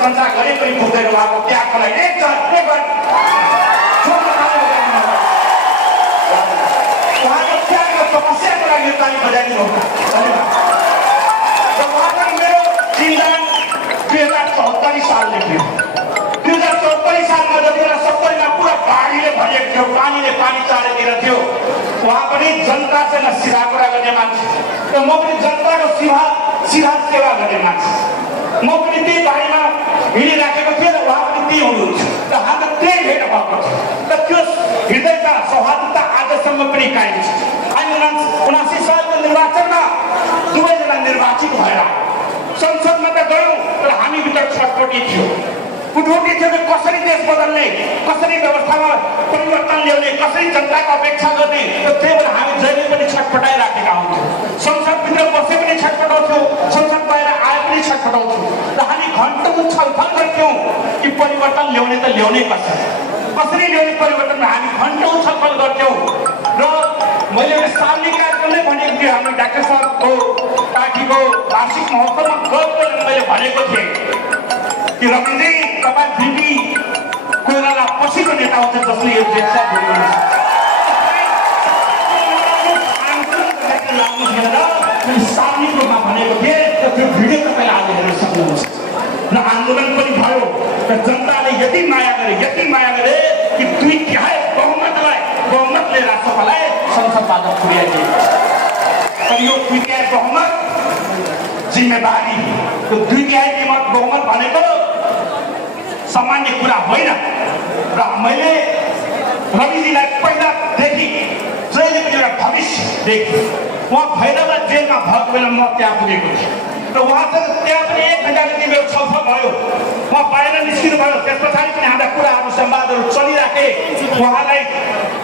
प्रशंसा गरे पनि पुग्दैन उहाँको त्यागको लागि उहाँको त्याग र तपस्याको लागि ताली बजाइदिनु धन्यवाद। र उहाँको मेरो चिन्तन 2074 सालदेखि 2074 सालमा जति बेला सबैमा पुरा बाढीले भरिएको थियो, पानीले पानी चारैतिर थियो, उहाँ पनि जनतासँग सिधा कुरा गर्ने मान्छे र म पनि जनताको सिधा सेवा गर्ने मान्छे। म पनि त्यही बाढीमा हिँडिराखेको थिएँ र उहाँ पनि त्यही हुनुहुन्छ र हाम्रो त्यही भेट भएको थियो र त्यो हृदयका सौहार्दता आजसम्म पनि कायम छ। हामी 79 सालको निर्वाचनमा दुवैजना निर्वाचित भएर संसदमा त गयौँ तर हामीभित्र छटपटी थियो, कुटुटी थियो कि कसरी देश बदल्ने, कसरी व्यवस्थामा परिवर्तन ल्याउने, कसरी जनताको अपेक्षा गर्ने। र त्यही भएर हामी जहिले पनि छटपटाइराखेका हुन्थ्यौँ। संसदभित्र बसे पनि छटपटाउँथ्यौँ, संसद बाहिर आए पनि छटपटाउँथ्यौँ र हामी घन्टौँ छलफल गर्थ्यौँ कि परिवर्तन ल्याउने त ल्याउनै पर्छ, कसरी ल्याउने परिवर्तनमा हामी घन्टौँ छलफल गर्थ्यौँ। र मैले एउटा सार्वजनिक कार्यक्रमले भनेको थिएँ, हाम्रो डाक्टर साहबको पार्टीको वार्षिक महोत्सवमा गफ गरेर मैले भनेको थिएँ कि रविजी तपाईँ बिपी कोइराला पछिको नेता हुन्छ जसले यो देश सार्वजनिक रूपमा भनेको थिएँ र त्यो भिडियो तपाईँले आज हेर्न सक्नुहुन्छ। र आन्दोलन पनि भयो र जनताले यति माया गरे कि 2/3 बहुमतले राष्ट्रसभालाई संसदबाट पुर्याइदिए। तर यो 2/3 बहुमत जिम्मेवारी, यो 2/3 बहुमत भनेको सामान्य कुरा होइन। र मैले रविजीलाई पहिलादेखि जहिले पनि एउटा भविष्य देखेँ। उहाँ भैरवलाई जेलमा भएको बेला म त्यहाँ पुगेको थिएँ र उहाँसँग त्यहाँ पनि 1 घन्टा जति मेरो छलफल भयो। उहाँ बाहिर निस्किनु भयो, त्यस पछाडि पनि हाम्रा कुराहरू संवादहरू चलिराखे।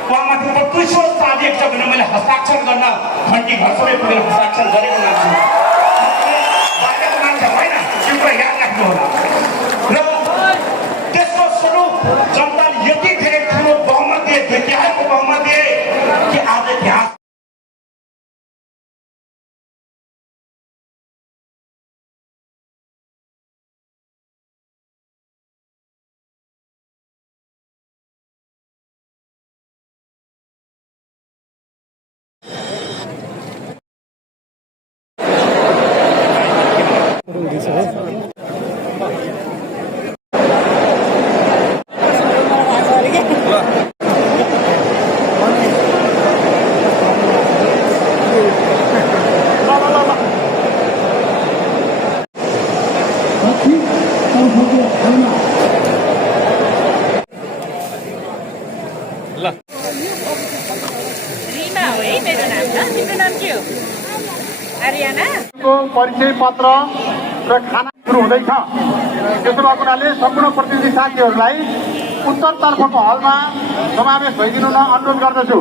उहाँमाथि प्रतिशोध साजिएको छ भनेर मैले हस्ताक्षर गर्न घन्टी घरसम्मै पुगेर हस्ताक्षर गरेको मान्छे, बाहिरको मान्छे होइन, यो कुरा याद राख्नु होला। र त्यसको स्वरूप जनताले यति धेरै ठुलो बहुमत दिए, भेटिआएको बहुमत दिए कि आज इतिहास परिचय पत्र र खाना सुरु हुँदैछ। त्यसो भएको हुनाले सम्पूर्ण प्रतिनिधि साथीहरूलाई उत्तरतर्फको हलमा समावेश भइदिनु न अनुरोध गर्दछु।